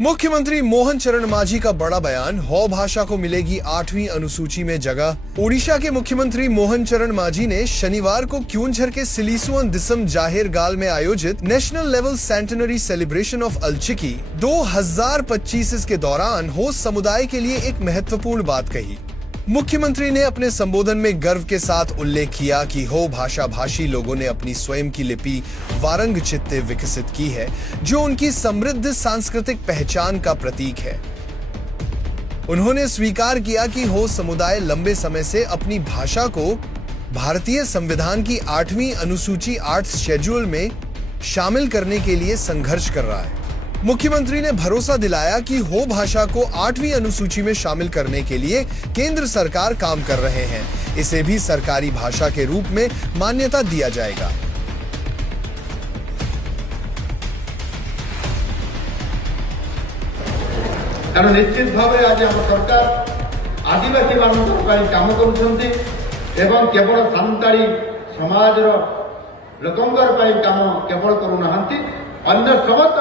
मुख्यमंत्री मोहन चरण मांझी का बड़ा बयान, हो भाषा को मिलेगी 8वीं अनुसूची में जगह। ओडिशा के मुख्यमंत्री मोहन चरण मांझी ने शनिवार को क्यूंझर के सिलीसुअन दिसम जाहिर गाल में आयोजित national level centenary celebration of Ol Chiki 2025 के दौरान हो समुदाय के लिए एक महत्वपूर्ण बात कही। मुख्यमंत्री ने अपने संबोधन में गर्व के साथ उल्लेख किया कि हो भाषा भाषी लोगों ने अपनी स्वयं की लिपि वारंग चित्ते विकसित की है, जो उनकी समृद्ध सांस्कृतिक पहचान का प्रतीक है। उन्होंने स्वीकार किया कि हो समुदाय लंबे समय से अपनी भाषा को भारतीय संविधान की 8वीं अनुसूची 8 शेड्यूल में शामिल करने के लिए संघर्ष कर रहा है। मुख्यमंत्री ने भरोसा दिलाया कि हो भाषा को 8वीं अनुसूची में शामिल करने के लिए केंद्र सरकार काम कर रहे हैं। इसे भी सरकारी भाषा के रूप में मान्यता दिया जाएगा। निश्चित भाव आज आम सरकार आदिवासी मान काम करुँच एवं केवल सान्ताड़ी समाज लोकंर काम केवल करूना अन्य समस्त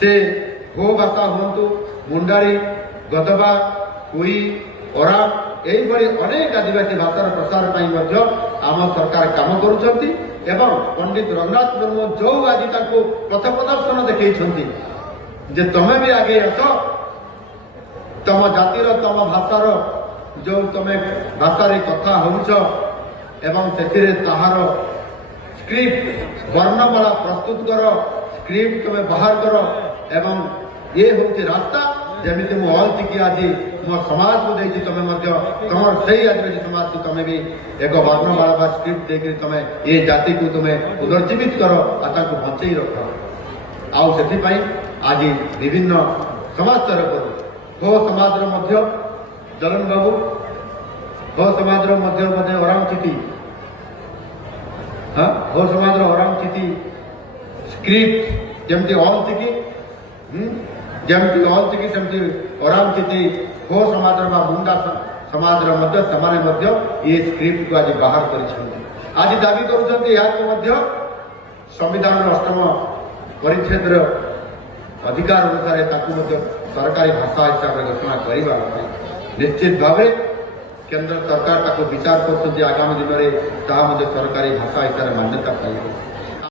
से हो भाषा हूँ मुंडारी गदबा कुई ओराम यही अनेक आदिवासी भाषार प्रसार आम सरकार काम करुँच एवं पंडित रघुनाथ मुर्मू जो आज पथ प्रदर्शन देखते जे तमें भी आगे आस तम जातिर तम भाषार जो तमें भाषा कथा होउछ एवं से ताहार स्क्रिप्ट वर्णमाला प्रस्तुत कर स्क्रिप्ट तुम्हें बाहर कर एवं ये हूँ रास्ता जमी मु अलचिकी आज मो समाज को देखिए तुम्हें तुम से आदिवासी समाज को तुम्हें भी एक वर्णमाला बा स्क्रिप्ट देकर तुम्हें ये जाति को तुम्हें पुनर्जीवित कर बंचई रख आउ आज विभिन्न समाज स्तर पर हो समाज जगन बाबू हो समाज ओराम चिटी हो समाज ओराम चिटी स्क्रिप्ट जमती अलचिकी जमती अलचिकी सेमती ओराम चिटी हो समाज मुंडा समाज ये स्क्रिप्ट को आज बाहर कर आज दाबी कर संविधान 8म परिच्छेद अधिकार अनुसार सरकारी भाषा हिसाब से घोषणा करने निश्चित भाव केंद्र सरकार विचार कर आगामी दिन में सरकारी भाषा हिसाब से मान्यता पाइब।